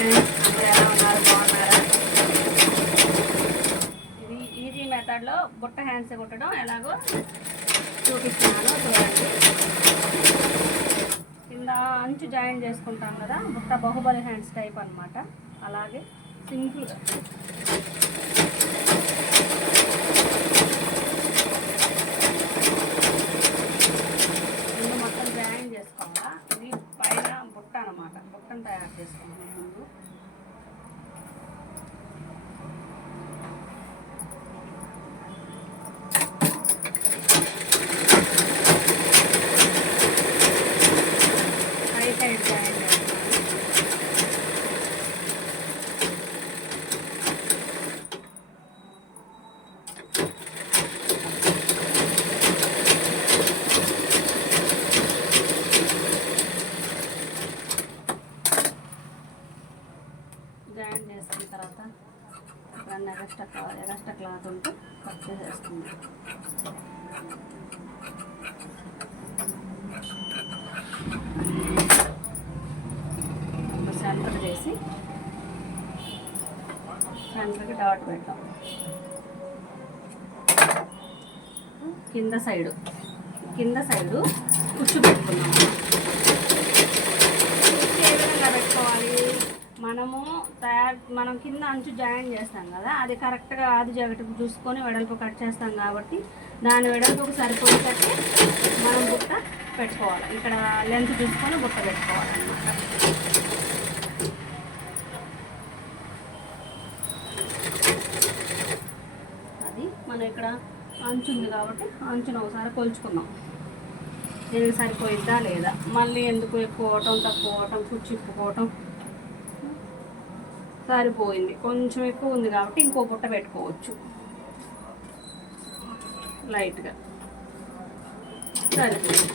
Friends, అందరూ ఎలా ఉన్నారు? బాగున్నారా? ఇది ఈజీ మెథడ్లో బుట్ట హ్యాండ్స్ కుట్టడం ఎలాగో చూపిస్తున్నాను, చూడండి. కింద అంచు జాయిన్ చేసుకుంటాం కదా, బుట్ట బాహుబలి హ్యాండ్స్ టైప్ అనమాట. అలాగే సింపుల్గా మొత్తం జాయిన్ చేసుకోవాలా. ఇది పైన బుట్ట అనమాట, బుట్టను తయారు చేసుకుంటాం ముందు. సైడ్ జాయిన్ చేసుకున్న తర్వాత ఎప్పుడన్నా ఎగస్ట్రా క్లాత్ ఉంటే కట్ చేసేస్తుంది. సెంటర్ చేసి సెంటర్కి డాట్ పెట్టాం. కింద సైడు కుచ్చు పెట్టుకున్నాం. కుచ్చు ఏ విధంగా పెట్టుకోవాలి? మనం కింద అంచు జాయిన్ చేస్తాం కదా, అది కరెక్ట్గా ఆది జాకెట్కి చూసుకొని వెడల్పు కట్ చేస్తాం కాబట్టి దాని వెడల్పుకు సరిపోయేటట్టు మనం బుట్ట పెట్టుకోవాలి. ఇక్కడ లెంత్ చూసుకొని బుట్ట పెట్టుకోవాలన్నమాట. అది మనం ఇక్కడ అంచు ఉంది కాబట్టి అంచును ఒకసారి కొలుచుకుందాం. దీనికి సరిపోయిద్దా లేదా, మళ్ళీ ఎందుకు ఎక్కువ అవటం తక్కువ అవటం, కుచ్చు ఇప్పుకోవటం. సరిపోయింది, కొంచెం ఎక్కువ ఉంది కాబట్టి ఇంకో బుట్ట పెట్టుకోవచ్చు లైట్గా. సరిపోయింది.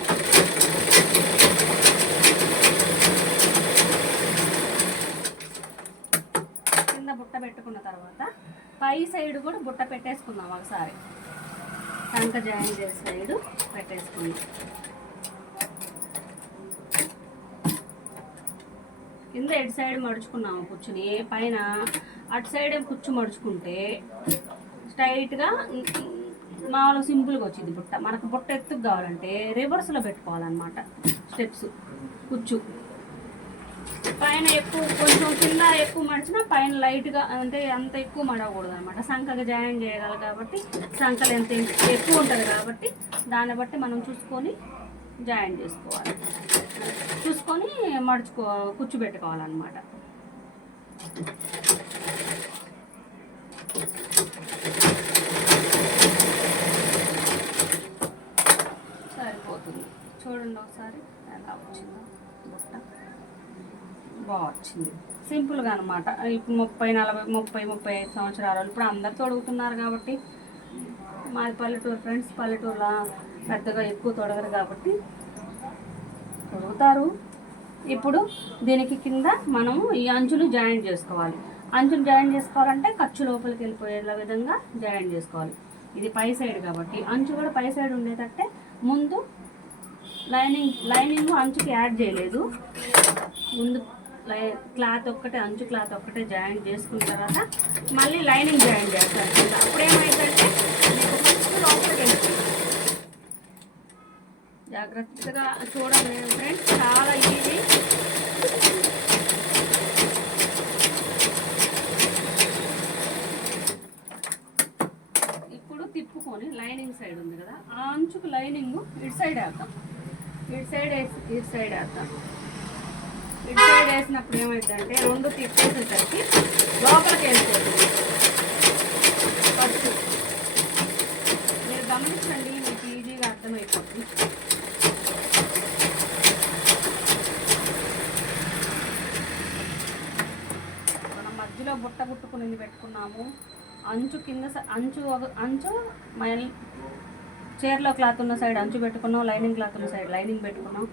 కింద బుట్ట పెట్టుకున్న తర్వాత పై సైడ్ కూడా బుట్ట పెట్టేసుకుందాం. ఒకసారి సంక జాయిన్ చేసే సైడ్ పెట్టేసుకుందాం. కింద ఎటు సైడ్ మడుచుకున్నాము కుచ్చుని, పైన అటు సైడ్ కుచ్చు మడుచుకుంటే స్ట్రైట్గా మామూలుగా సింపుల్గా వచ్చింది బుట్ట. మనకు బుట్ట ఎత్తుకు కావాలంటే రివర్స్లో పెట్టుకోవాలన్నమాట స్టెప్స్. కుచ్చు పైన ఎక్కువ, కొంచెం కింద ఎక్కువ మడిచినా పైన లైట్గా, అంటే అంత ఎక్కువ మడకూడదు అనమాట. సంకగా జాయిన్ చేయగలరు కాబట్టి, సంకలు ఎంత ఎక్కువ ఉంటుంది కాబట్టి దాన్ని బట్టి మనం చూసుకొని జాయిన్ చేసుకోవాలి. చూసుకొని కుచ్చు పెట్టుకోవాలన్నమాట. సరిపోతుంది. చూడండి ఒకసారి ఎలా వచ్చిందో బుట్ట. బాగా వచ్చింది, సింపుల్గా అనమాట. ఇప్పుడు 30-35 సంవత్సరాలు ఇప్పుడు అందరు తొడుగుతున్నారు కాబట్టి. మాది పల్లెటూరు ఫ్రెండ్స్, పల్లెటూరులో పెద్దగా ఎక్కువ తొడగరు కాబట్టి తొడుగుతారు. ఇప్పుడు దీనికి కింద మనము ఈ అంచులు జాయిన్ చేసుకోవాలి. అంచులు జాయిన్ చేసుకోవాలంటే ఖర్చు లోపలికి వెళ్ళిపోయేలా విధంగా జాయిన్ చేసుకోవాలి. ఇది పై సైడ్ కాబట్టి అంచు కూడా పై సైడ్ ఉండేటట్టే ముందు లైనింగ్ అంచుకి యాడ్ చేయలేదు. ముందు క్లాత్ ఒక్కటే, అంచు క్లాత్ ఒక్కటే జాయిన్ చేసుకున్న తర్వాత మళ్ళీ లైనింగ్ జాయిన్ చేస్తారు. అప్పుడేమైందంటే ఖర్చు లోపలికి వెళ్ళిపోయింది. జాగ్రత్తగా చూడండి ఫ్రెండ్స్, చాలా ఈజీ. ఇప్పుడు తిప్పుకొని లైనింగ్ సైడ్ ఉంది కదా, ఆ అంచుకు లైనింగ్ ఇటు సైడ్ వేద్దాం. ఇటు సైడ్ వేద్దాం. ఇటు సైడ్ వేసినప్పుడు ఏమైందంటే రెండు తిప్పేసేసరికి లోపలికి వెళ్ళిపోతుంది ఖర్చు. మీరు గమనించండి, మీకు ఈజీగా అర్థమైపోతుంది. మధ్యలో బుట్ట కుట్టుకుని పెట్టుకున్నాము. అంచు కింద అంచు చీరలో క్లాత్ ఉన్న సైడ్ అంచు పెట్టుకున్నాం, లైనింగ్ క్లాత్ ఉన్న సైడ్ లైనింగ్ పెట్టుకున్నాం.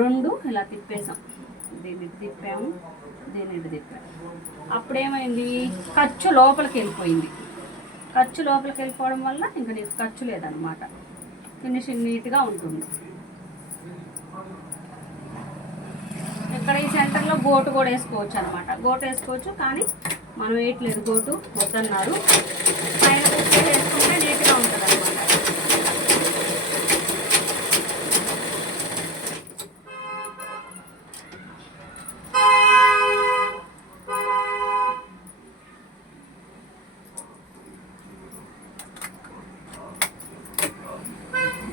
రెండు ఇలా తిప్పేసాం. దీన్ని ఇటు తిప్పాము, దీన్ని ఇటు తిప్పాము. అప్పుడేమైంది, ఖర్చు లోపలికి వెళ్ళిపోయింది. ఖర్చు లోపలికి వెళ్ళిపోవడం వల్ల ఇంకా నీకు ఖర్చు లేదనమాట. ఫినిషింగ్ నీట్గా ఉంటుంది. ఇక్కడ ఈ సెంటర్లో గోటు కూడా వేసుకోవచ్చు అనమాట. గోటు వేసుకోవచ్చు, కానీ మనం వేయట్లేదు, గోటు వద్దన్నారు. పైన కుక్ వేసుకుంటే నీట్గా ఉంటుంది అనమాట.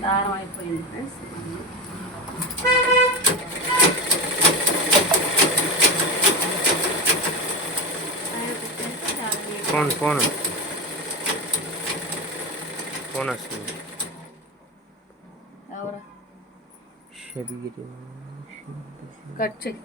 దారం అయిపోయింది ఫ్రెండ్స్. ఫోన్ ఫోన్ ఫోన్ వస్తుంది. ఎవరా కట్ చెయ్యి.